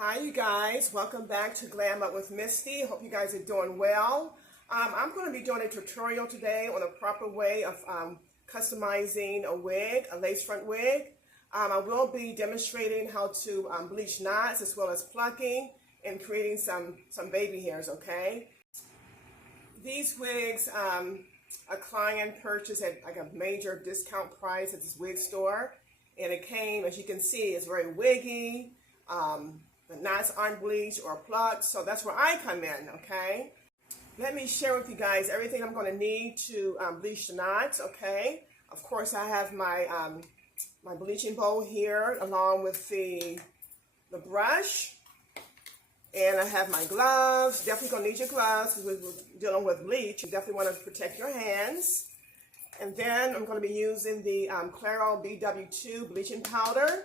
Hi you guys, welcome back to Glam Up with Misty. Hope you guys are doing well. I'm going to be doing a tutorial today on a proper way of customizing a wig, a lace front wig. I will be demonstrating how to bleach knots as well as plucking and creating some baby hairs, okay? These wigs a client purchased at like a major discount price at this wig store, and it came, as you can see, it's very wiggy. The knots aren't bleached or plucked, so that's where I come in, okay? Let me share with you guys everything I'm going to need to bleach the knots, okay? Of course, I have my my bleaching bowl here along with the brush, and I have my gloves. Definitely going to need your gloves because we're dealing with bleach. You definitely want to protect your hands. And then I'm going to be using the Claro BW2 bleaching powder,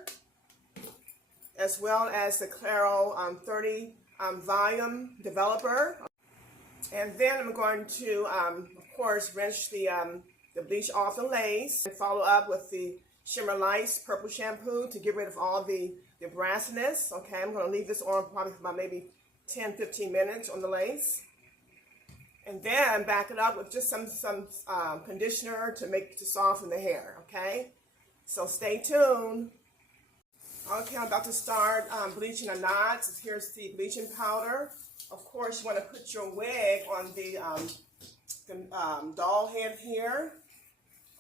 as well as the Claro 30 volume developer. And then I'm going to, of course, rinse the bleach off the lace and follow up with the Shimmer Lights purple shampoo to get rid of all the brassness. Okay, I'm going to leave this on probably for about maybe 10-15 minutes on the lace. And then back it up with just some conditioner to soften the hair, okay? So stay tuned. Okay, I'm about to start bleaching the knots. Here's the bleaching powder. Of course, you want to put your wig on the doll head here,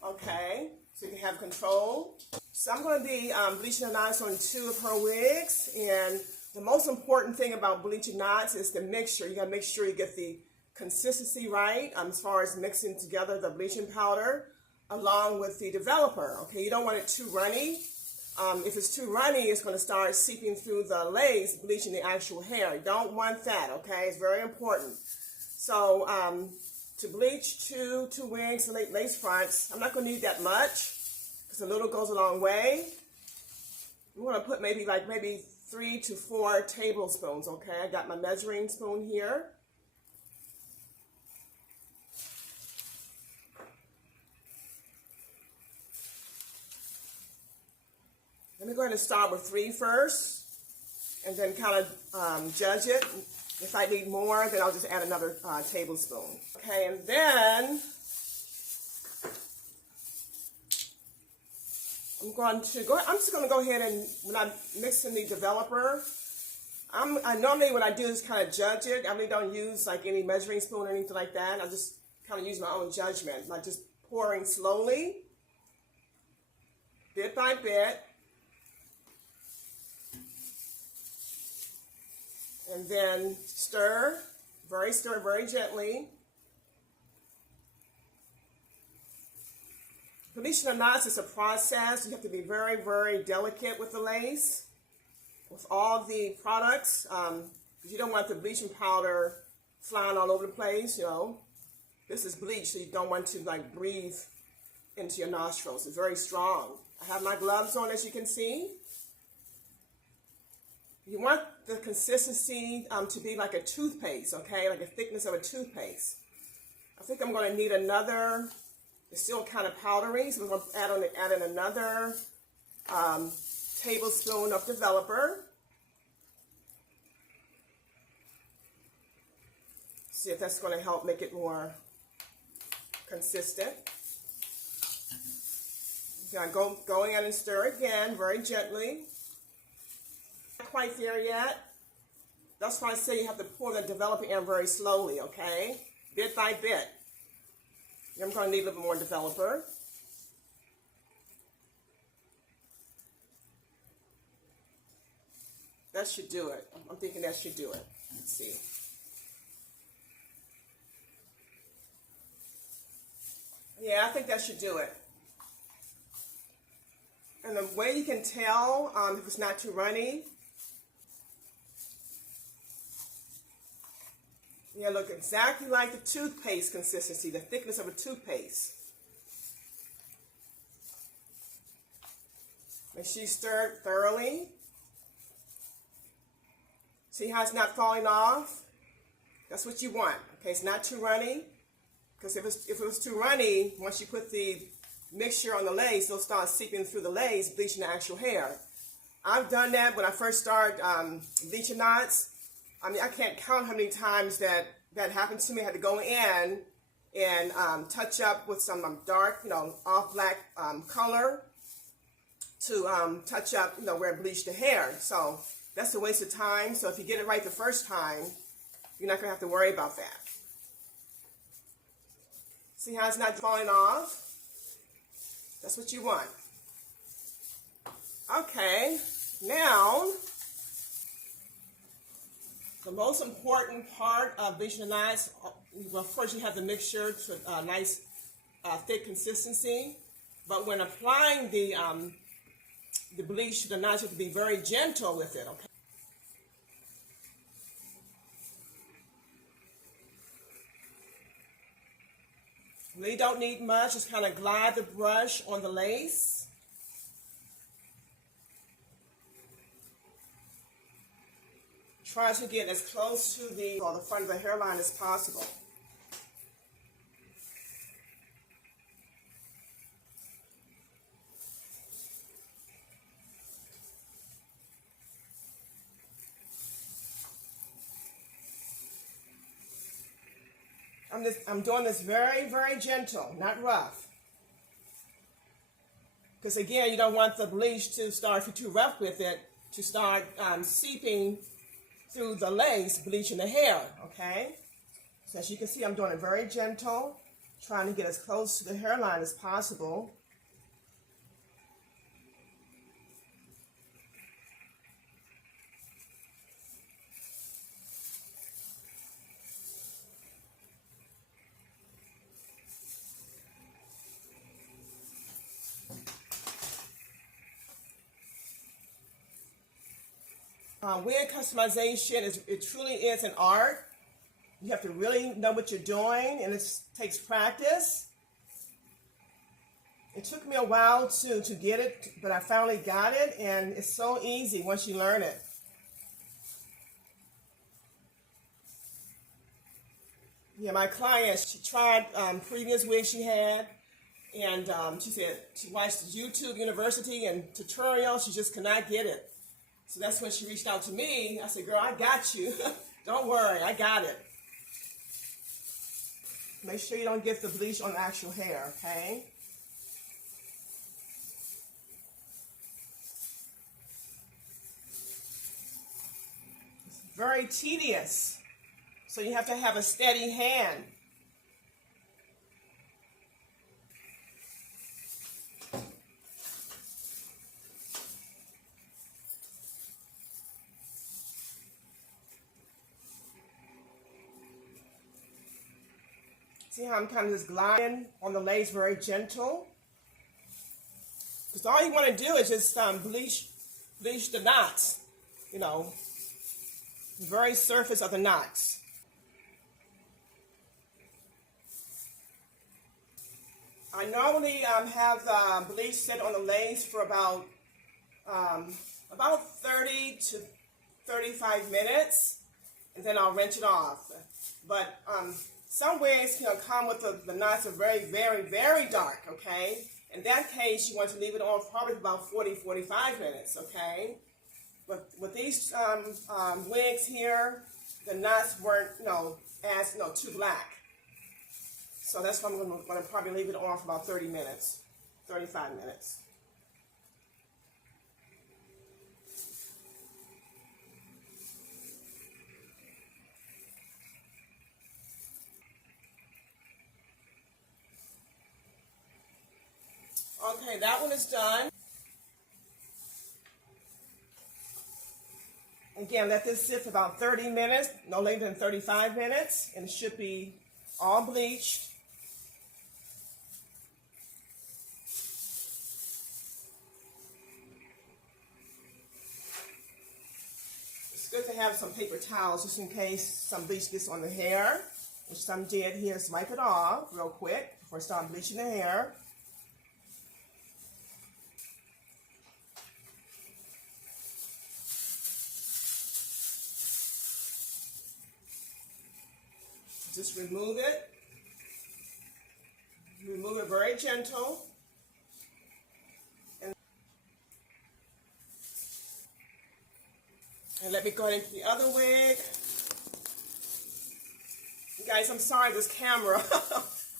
okay, so you can have control. So I'm going to be bleaching the knots on 2 of her wigs, and the most important thing about bleaching knots is the mixture. You got to make sure you get the consistency right as far as mixing together the bleaching powder along with the developer, okay? You don't want it too runny. If it's too runny, it's going to start seeping through the lace, bleaching the actual hair. You don't want that, okay? It's very important. So to bleach two wigs, lace fronts, I'm not going to need that much because a little goes a long way. I'm going to put maybe 3 to 4 tablespoons, okay? I got my measuring spoon here. Let me go ahead and start with 3 first, and then kind of judge it. If I need more, then I'll just add another tablespoon. Okay, and then I'm just going to go ahead and, when I'm mixing the developer, I normally what I do is kind of judge it. I really don't use like any measuring spoon or anything like that. I just kind of use my own judgment, like just pouring slowly, bit by bit. And then stir very gently. Bleaching the knots is a process. You have to be very delicate with the lace, with all the products. You don't want the bleaching powder flying all over the place, you know. This is bleach, so you don't want to like breathe into your nostrils. It's very strong. I have my gloves on, as you can see. You want the consistency to be like a toothpaste, okay? Like a thickness of a toothpaste. I think I'm going to need another, it's still kind of powdery, so we're going to add in another tablespoon of developer. See if that's going to help make it more consistent. Going in and stir again very gently. Quite there yet. That's why I say you have to pour the developer in very slowly, okay? Bit by bit. I'm going to need a little bit more developer. That should do it. I'm thinking that should do it. Let's see. Yeah, I think that should do it. And the way you can tell if it's not too runny, yeah, look exactly like the toothpaste consistency, the thickness of a toothpaste. Make sure you stir it thoroughly. See how it's not falling off? That's what you want. Okay, it's not too runny. Because if it was too runny, once you put the mixture on the lace, it'll start seeping through the lace, bleaching the actual hair. I've done that when I first started bleaching knots. I mean, I can't count how many times that happened to me. I had to go in and touch up with some dark, off black color to touch up, where I bleached the hair. So that's a waste of time. So if you get it right the first time, you're not going to have to worry about that. See how it's not falling off? That's what you want. Okay, now, the most important part of bleaching the knots, well, first you have the mixture to a nice thick consistency. But when applying the bleach to the knots, you have to be very gentle with it, okay? Really don't need much, just kind of glide the brush on the lace. Try to get as close to the front of the hairline as possible. I'm doing this very, very gentle, not rough. Because again, you don't want the bleach to start, if you're too rough with it, to start seeping through the lace, bleaching the hair, okay? So as you can see, I'm doing it very gentle, trying to get as close to the hairline as possible. Wig customization, it truly is an art. You have to really know what you're doing, and it takes practice. It took me a while to get it, but I finally got it, and it's so easy once you learn it. Yeah, my client, she tried previous wigs she had, and she said she watched YouTube University and tutorials, she just could not get it. So that's when she reached out to me. I said, girl, I got you. Don't worry, I got it. Make sure you don't get the bleach on the actual hair, okay? It's very tedious. So you have to have a steady hand. See how I'm kind of just gliding on the lace, very gentle? Because all you want to do is just bleach the knots, the very surface of the knots. I normally have the bleach sit on the lace for about 30 to 35 minutes, and then I'll rinse it off. But some wigs come with the knots are very, very, very dark, okay? In that case, you want to leave it on probably about 40, 45 minutes, okay? But with these wigs here, the knots weren't, as, too black. So that's why I'm going to probably leave it on for about 30 minutes, 35 minutes. Okay, that one is done. Again, let this sit for about 30 minutes, no later than 35 minutes, and it should be all bleached. It's good to have some paper towels just in case some bleach gets on the hair, which some did here. Just wipe it off real quick before I start bleaching the hair. Just remove it. Remove it very gentle. And And let me go into the other wig. You guys, I'm sorry, this camera.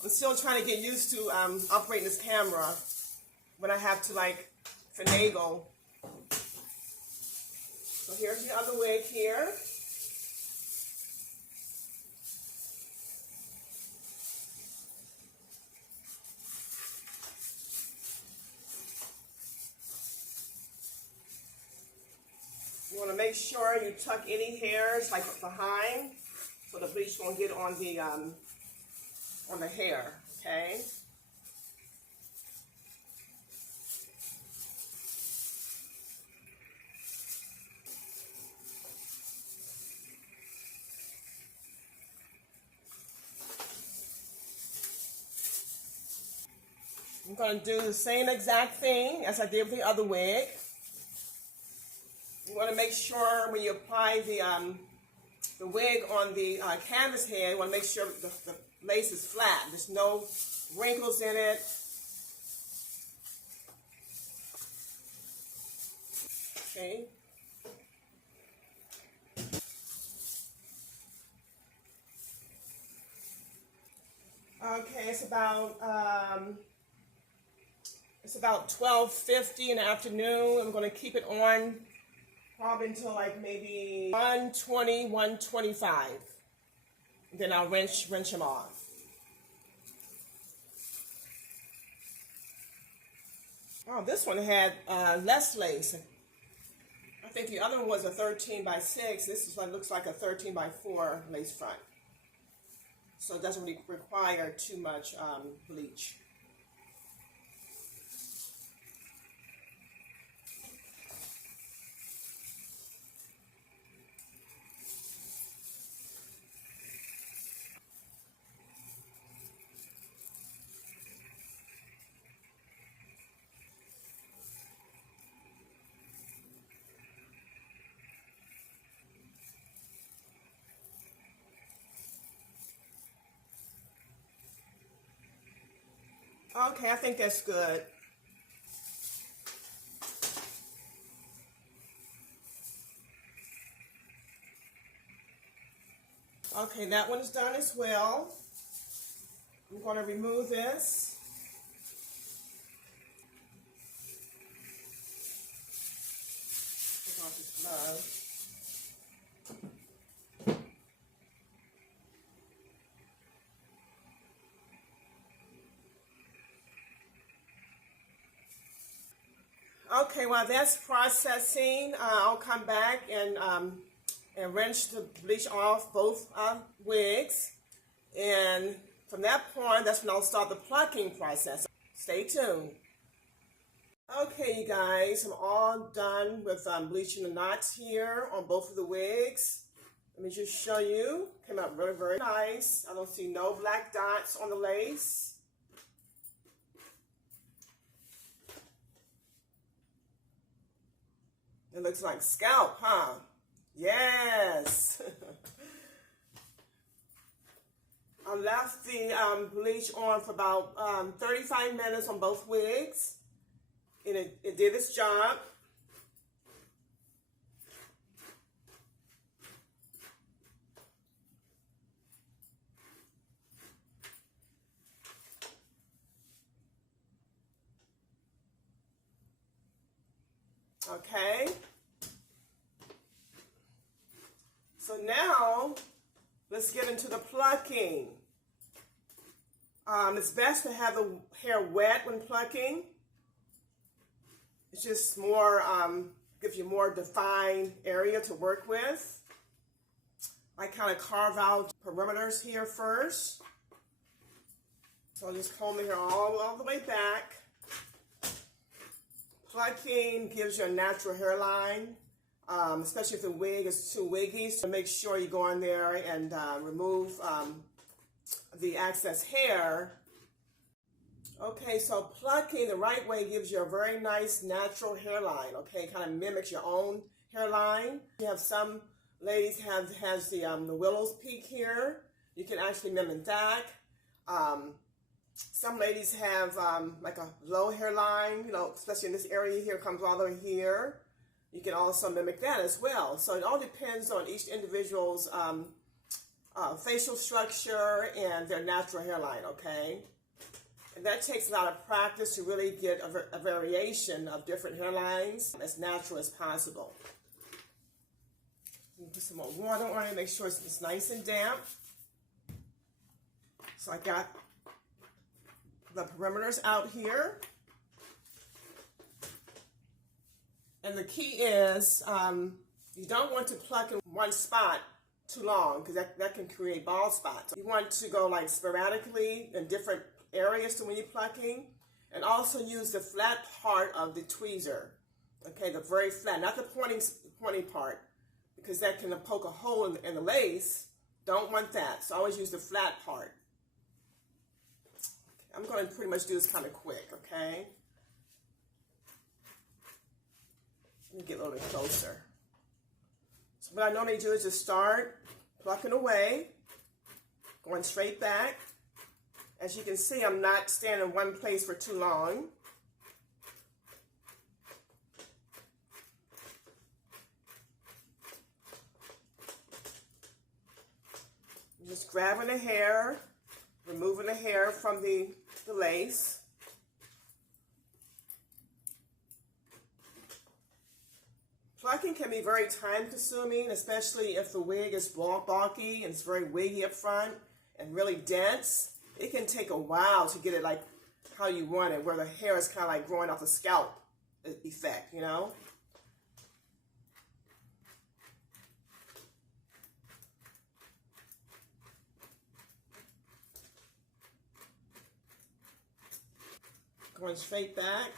I'm still trying to get used to operating this camera when I have to like finagle. So here's the other wig here. You want to make sure you tuck any hairs like behind so the bleach won't get on the hair, okay? I'm going to do the same exact thing as I did with the other wig. You want to make sure when you apply the wig on the canvas head, you want to make sure the lace is flat. There's no wrinkles in it. Okay. Okay, it's about 12:50 in the afternoon. I'm going to keep it on probably until like maybe 1:20, 1:25. Then I'll rinse them off. Oh, this one had less lace. I think the other one was a 13 by 6. This is what looks like a 13 by 4 lace front. So it doesn't really require too much bleach. Okay, I think that's good. Okay, that one is done as well. I'm going to remove this. Take off this glove. Okay, while that's processing, I'll come back and rinse the bleach off both wigs. And from that point, that's when I'll start the plucking process. Stay tuned. Okay, you guys, I'm all done with bleaching the knots here on both of the wigs. Let me just show you. Came out very, very nice. I don't see no black dots on the lace. It looks like scalp, huh? Yes. I left the bleach on for about 35 minutes on both wigs. And it did its job. Okay. So now, let's get into the plucking. It's best to have the hair wet when plucking. It's just more, gives you more defined area to work with. I kind of carve out perimeters here first. So I'll just comb the hair all the way back. Plucking gives you a natural hairline, especially if the wig is too wiggy. So make sure you go in there and remove the excess hair. Okay, so plucking the right way gives you a very nice natural hairline. Okay, kind of mimics your own hairline. You have some ladies has the willow's peak here. You can actually mimic that. Some ladies have like a low hairline, you know, especially in this area here, comes all the way here. you can also mimic that as well. So it all depends on each individual's facial structure and their natural hairline, okay? And that takes a lot of practice to really get a variation of different hairlines as natural as possible. Put some more water on it, make sure it's nice and damp. So I got the perimeters out here. And the key is you don't want to pluck in one spot too long because that can create bald spots. You want to go like sporadically in different areas to when you're plucking, and also use the flat part of the tweezer. Okay, the very flat, not the pointy part, because that can poke a hole in the lace. Don't want that. So always use the flat part. Okay, I'm going to pretty much do this kind of quick, okay? Let me get a little bit closer. So what I normally do is just start plucking away, going straight back. As you can see, I'm not standing in one place for too long. I'm just grabbing the hair, removing the hair from the lace. Plucking can be very time consuming, especially if the wig is bulky and it's very wiggy up front and really dense. It can take a while to get it like how you want it, where the hair is kind of like growing off the scalp effect, you know? Going straight back.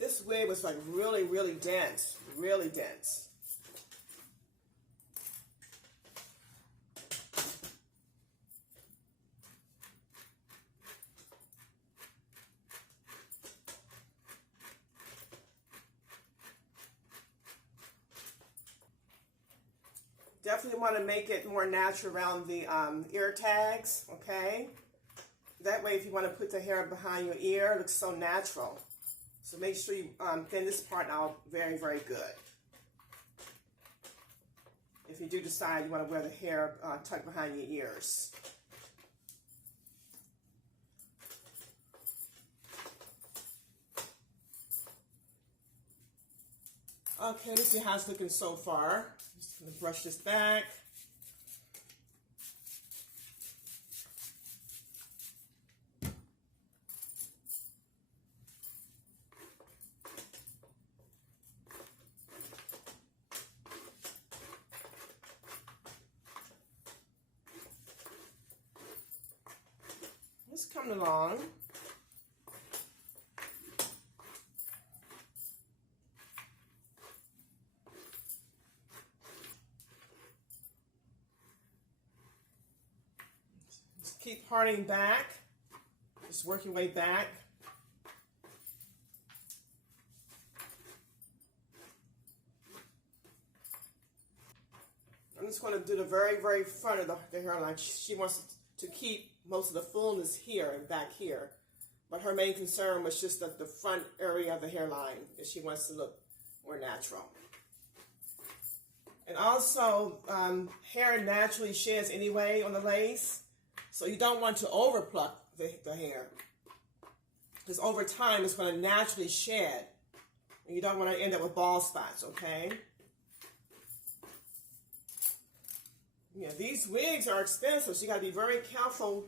This wig was like really, really dense, really dense. Definitely want to make it more natural around the ear tags, okay? That way if you want to put the hair behind your ear, it looks so natural. So make sure you thin this part out very, very good. If you do decide you want to wear the hair tucked behind your ears. Okay, let's see how it's looking so far. Just going to brush this back. Just coming along. Just keep parting back. Just work your way back. I'm just going to do the very, very front of the hairline. She wants to keep most of the fullness here and back here. But her main concern was just the front area of the hairline, and she wants to look more natural. And also, hair naturally sheds anyway on the lace, so you don't want to over pluck the hair. Because over time, it's going to naturally shed, and you don't want to end up with bald spots, okay? Yeah, these wigs are expensive, so you got to be very careful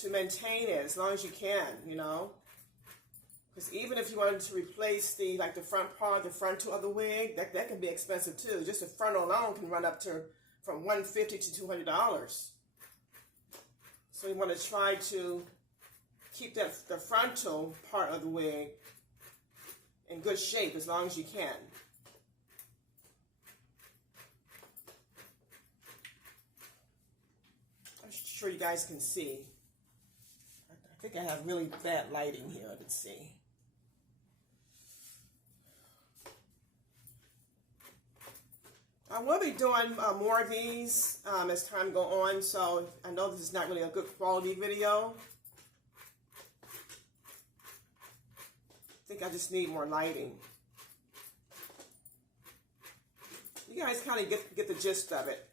to maintain it as long as you can, you know. Because even if you wanted to replace the front part, the frontal of the wig, that can be expensive too. Just the frontal alone can run up to from $150 to $200. So you want to try to keep the frontal part of the wig in good shape as long as you can. I'm sure you guys can see. I think I have really bad lighting here. Let's see. I will be doing more of these as time go on, so I know this is not really a good quality video. I think I just need more lighting. You guys kind of get the gist of it.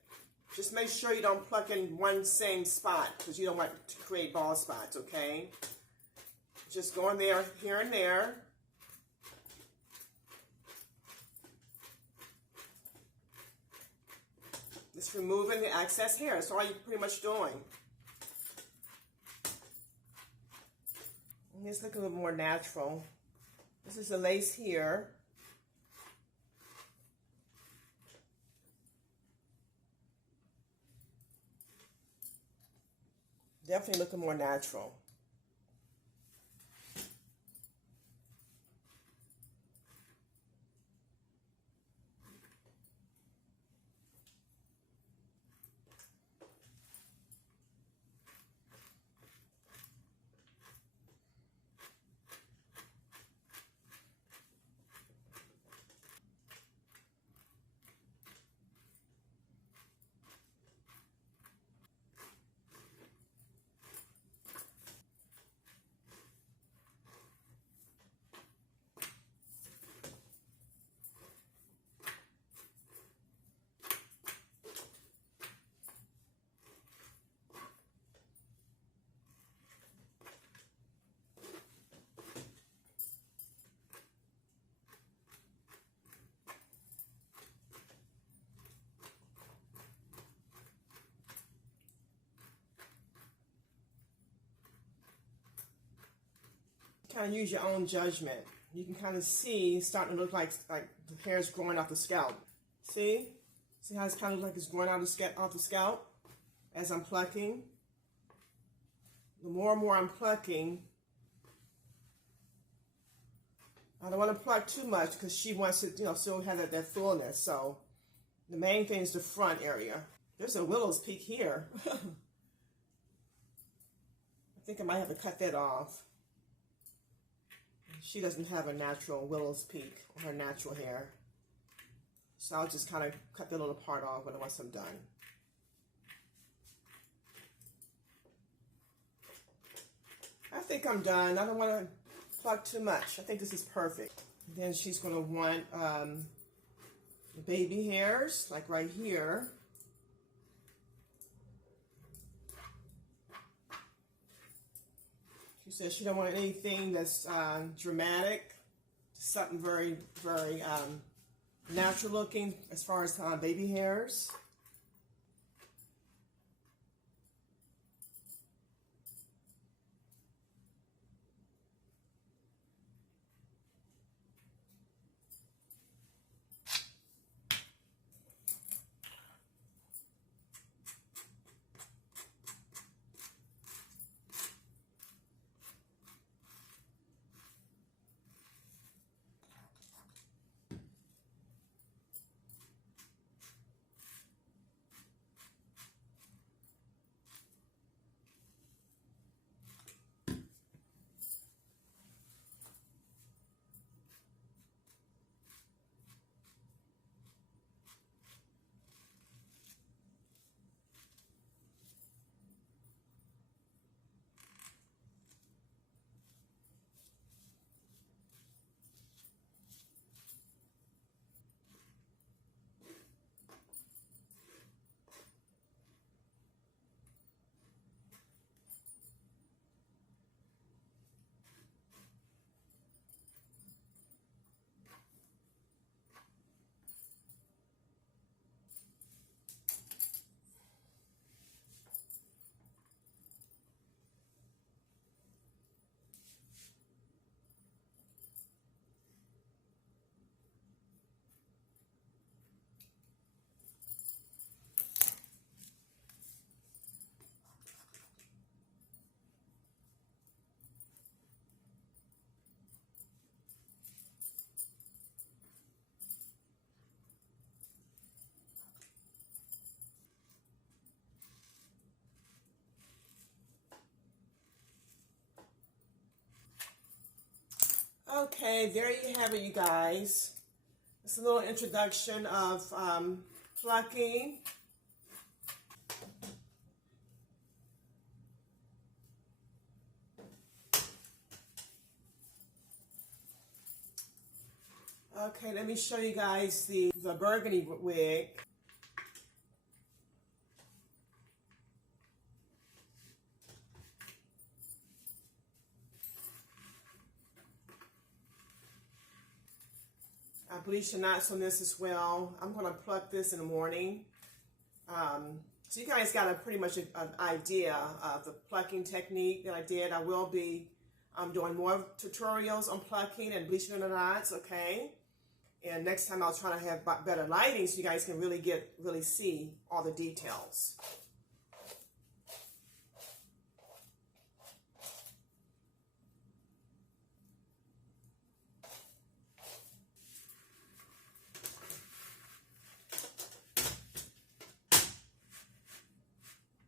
Just make sure you don't pluck in one same spot because you don't want to create bald spots, okay? Just going there, here and there. Just removing the excess hair. That's all you're pretty much doing. And just look a little more natural. This is the lace here. Definitely looking more natural. Kind of use your own judgment. You can kind of see it's starting to look like the hair is growing off the scalp. See? See how it's kind of like it's growing off the scalp as I'm plucking? The more and more I'm plucking, I don't want to pluck too much because she wants to, you know, still have that fullness. So the main thing is the front area. There's a widow's peak here. I think I might have to cut that off. She doesn't have a natural widow's peak on her natural hair. So I'll just kind of cut that little part off once I'm done. I think I'm done. I don't want to pluck too much. I think this is perfect. And then she's going to want the baby hairs, like right here. She says she don't want anything that's dramatic, something very, very natural looking as far as baby hairs. Okay, there you have it, you guys. It's a little introduction of plucking. Okay, let me show you guys the burgundy wig. I bleached the knots on this as well. I'm going to pluck this in the morning. So you guys got pretty much an idea of the plucking technique that I did. I will be doing more tutorials on plucking and bleaching the knots, okay? And next time I'll try to have better lighting so you guys can really see all the details.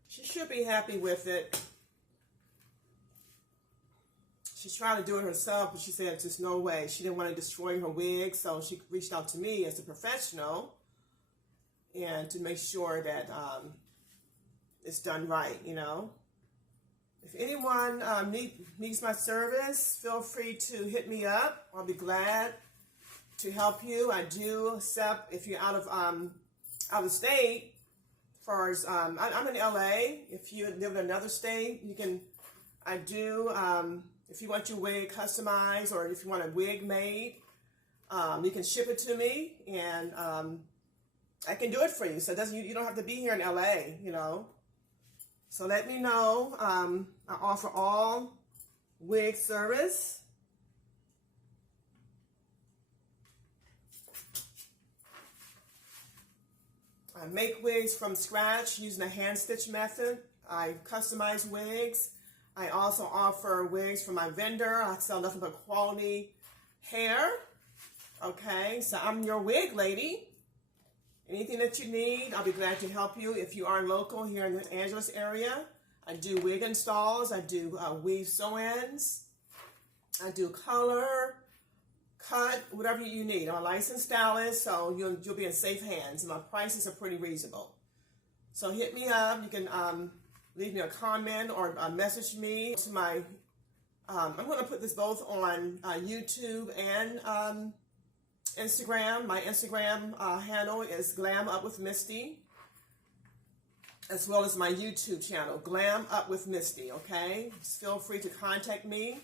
She should be happy with it. She's trying to do it herself, but she said it's just no way. She didn't want to destroy her wig, so she reached out to me as a professional and to make sure that it's done right, you know. If anyone needs my service, feel free to hit me up. I'll be glad to help you. I do accept if you're out of state. As far as I'm in LA. If you live in another state, you can. I do. If you want your wig customized or if you want a wig made, you can ship it to me and I can do it for you. So it doesn't, you don't have to be here in LA, you know. So let me know. I offer all wig service. I make wigs from scratch using the hand stitch method. I customize wigs. I also offer wigs from my vendor. I sell nothing but quality hair. Okay, so I'm your wig lady. Anything that you need, I'll be glad to help you. If you are local here in the Angeles area, I do wig installs. I do weave sew-ins. I do color, cut, whatever you need. I'm a licensed stylist, so you'll be in safe hands. My prices are pretty reasonable. So hit me up. You can leave me a comment or message me to my, I'm going to put this both on YouTube and Instagram. My Instagram handle is Glam Up with Misty, as well as my YouTube channel, Glam Up with Misty, okay? Just feel free to contact me.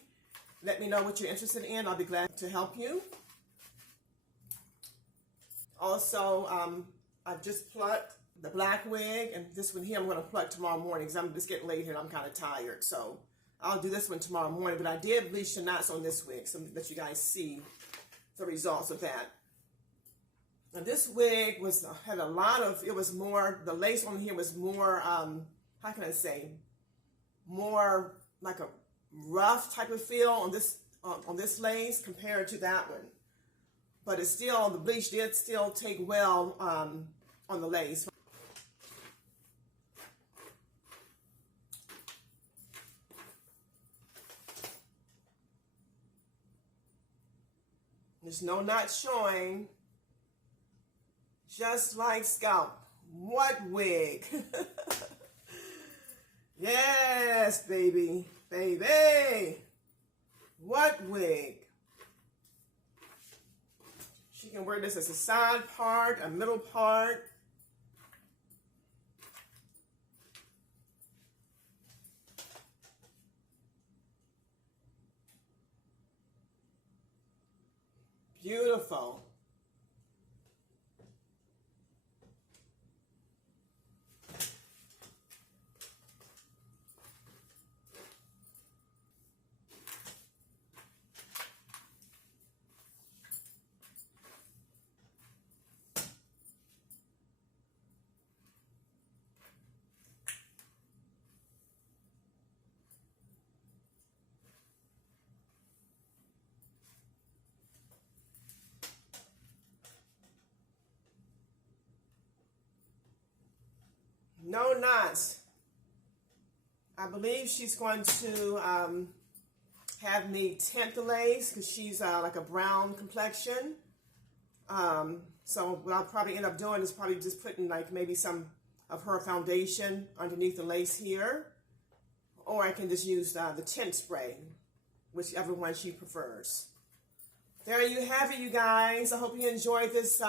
Let me know what you're interested in. I'll be glad to help you. Also, I just plucked the black wig, and this one here I'm going to pluck tomorrow morning because I'm just getting late here and I'm kind of tired. So I'll do this one tomorrow morning, but I did bleach the knots on this wig so that you guys see the results of that. And this wig had a lot of, it was more, the lace on here was more, how can I say, more like a rough type of feel on this lace compared to that one. But it's still, the bleach did still take well on the lace. There's no knot showing, just like scalp. What wig? Yes, baby, baby. What wig? She can wear this as a side part, a middle part. Beautiful. No knots. I believe she's going to have me tint the lace because she's like a brown complexion. So what I'll probably end up doing is probably just putting like maybe some of her foundation underneath the lace here. Or I can just use the tint spray, whichever one she prefers. There you have it, you guys. I hope you enjoyed this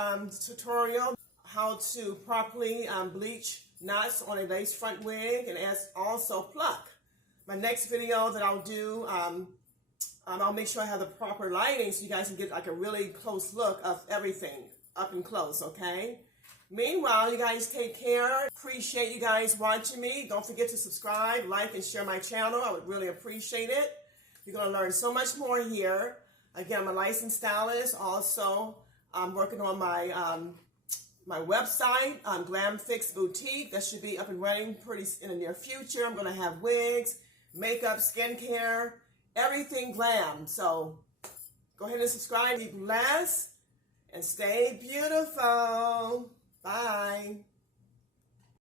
tutorial, how to properly bleach knots on a lace front wig and also pluck. My next video that I'll do, I'll make sure I have the proper lighting so you guys can get like a really close look of everything up and close, okay? Meanwhile, you guys take care. Appreciate you guys watching me. Don't forget to subscribe, like, and share my channel. I would really appreciate it. You're going to learn so much more here. Again, I'm a licensed stylist. Also, I'm working on my my website, Glam Fix Boutique. That should be up and running pretty in the near future. I'm going to have wigs, makeup, skincare, everything glam. So go ahead and subscribe. Be blessed and stay beautiful.